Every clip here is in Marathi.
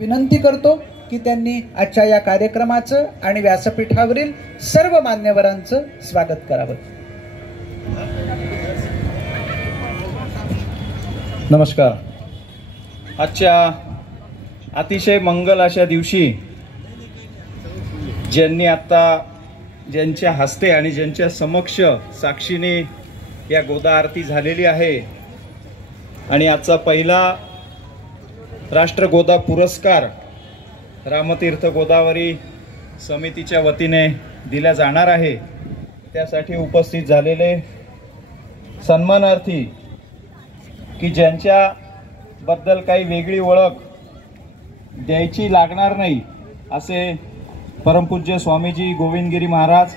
विनंती करतो की त्यांनी आजच्या या कार्यक्रमाचं आणि व्यासपीठावरील सर्व मान्यवरांचं स्वागत करावं। नमस्कार। आजच्या अतिशय मंगल अशा दिवशी ज्यांच्या हस्ते आणि ज्यांच्या समक्ष साक्षीने या गोदा आरती झालेली आहे आणि आजचा पहिला राष्ट्र गोदा पुरस्कार रामतीर्थ गोदावरी समितीच्या वतीने दिला जाणार आहे, त्यासाठी उपस्थित झालेले सन्मानार्थी की ज्यांच्या बद्दल काही वेगळी ओळख द्यायची लागणार नाही असे परमपूज्य स्वामीजी गोविंदगिरी महाराज,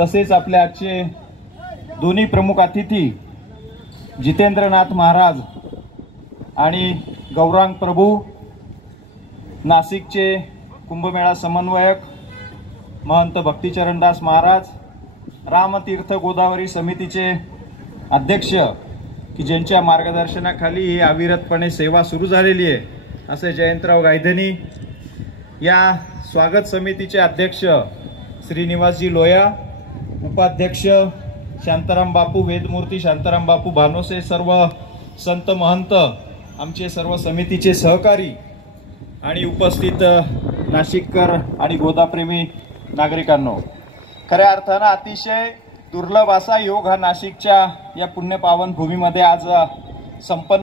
तसेच आपले आजचे दोन्ही प्रमुख अतिथी जितेंद्रनाथ महाराज आणि गौरांग प्रभू, नाशिकचे कुंभमेळा समन्वयक महंत भक्तिचरणदास महाराज, रामतीर्थ गोदावरी समितीचे अध्यक्ष की ज्यांच्या मार्गदर्शनाखाली ही अविरतपणे सेवा सुरू झालेली आहे असे जयंतराव गायधनी, या स्वागत समितीचे अध्यक्ष श्रीनिवासजी लोया, उपाध्यक्ष शांताराम बापू वेदमूर्ती, शांताराम बापू भानोसे, सर्व संत महंत, आमचे सर्व समितीचे सहकारी आणि उपस्थित नाशिककर आणि गोदाप्रेमी नागरिकांनो, खऱ्या अर्थानं अतिशय दुर्लभ असा योग हा नाशिकच्या या पुण्यपावन भूमीमध्ये आज संपन्न